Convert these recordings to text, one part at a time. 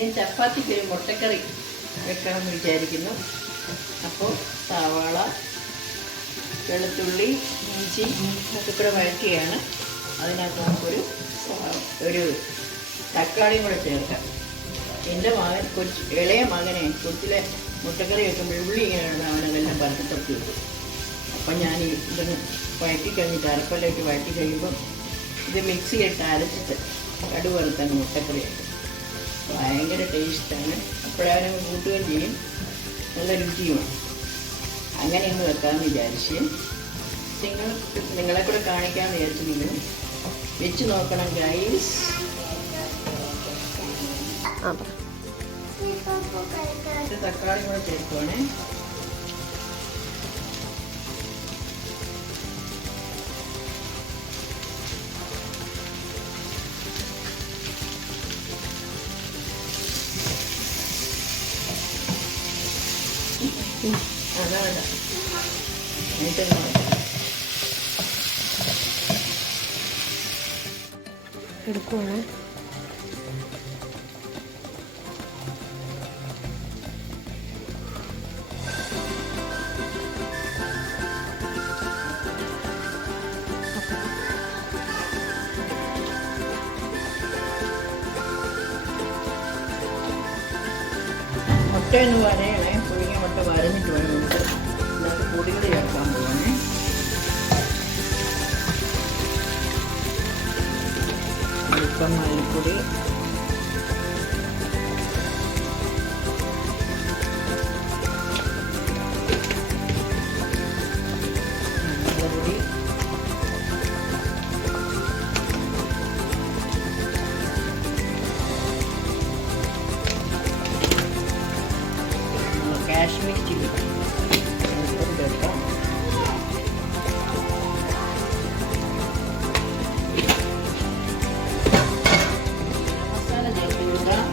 ഞാൻ ചപ്പാത്തിക്ക് ഒരു മുട്ടക്കറി വെക്കണമെന്ന് വിചാരിക്കുന്നു. അപ്പോൾ സവാള, വെളുത്തുള്ളി, ഇഞ്ചി ഒക്കെ കൂടെ വഴറ്റിയാണ്. അതിനകത്ത് നമുക്കൊരു ഒരു തക്കാളിയും കൂടെ ചേർക്കാം. എൻ്റെ മകൻ ഇളയ മകനെ കൊച്ചിലെ മുട്ടക്കറി വെക്കുമ്പോൾ ഉള്ളി ഇങ്ങനെയാണ് അവനെല്ലാം പരത്തി വെക്കും. അപ്പം ഞാൻ ഇതൊന്ന് വഴറ്റി കഴിഞ്ഞിട്ട് അരപ്പല്ലേക്ക് വഴറ്റി കഴിയുമ്പം ഇത് മിക്സിയിലിട്ട് അരച്ചിട്ട് കടുക് വറുത്തങ്ങ് മുട്ടക്കറി വെക്കും. ഭയങ്കര ടേസ്റ്റാണ്. അപ്പോഴവനും കൂട്ടുകയും ചെയ്യും, നല്ല രുചിയുമാണ്. അങ്ങനെ ഒന്ന് വെക്കാമെന്ന് വിചാരിച്ച് നിങ്ങളെ കൂടെ കാണിക്കാമെന്ന് വിചാരിച്ചിരിക്കുന്നു. വെച്ച് നോക്കണം ഗൈസ്. തക്കാളി കൂടെ ചേർക്കുവാണേ. അതാണ് എടുക്കുവാണ്. മുട്ടയെന്ന് പറയണേ, പുഴുങ്ങിയ മുട്ട വരഞ്ഞിട്ട് വേണം നമുക്ക് ഇതിനകത്ത് പൊടികൾ ചേർക്കാൻ പോവാണേ. ഇപ്പം മല്ലിപ്പൊടി, മുളകുപൊടി, കാശ്മീരി ചില്ലി ചേർക്കാം. മസാല ചേർത്ത് കൊടുക്കാം.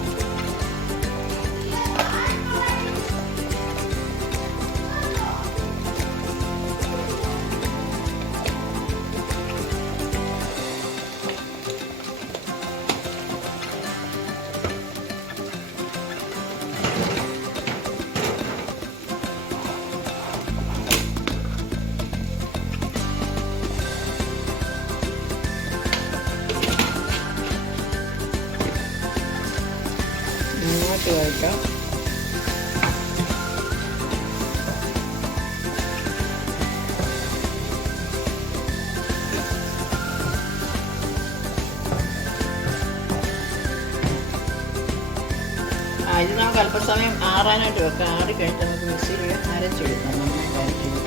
നന്നായിട്ട് വഴറ്റാം. ഇത് നമുക്ക് അല്പസമയം ആറാനായിട്ട് വെക്കാം. ആറി കഴിഞ്ഞിട്ട് നമുക്ക് മിക്സിയിൽ അരച്ചെടുക്കാം. നന്നായിട്ട് അരച്ചെടുക്കാം.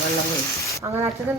വെള്ളം അങ്ങനെ അച്ഛൻ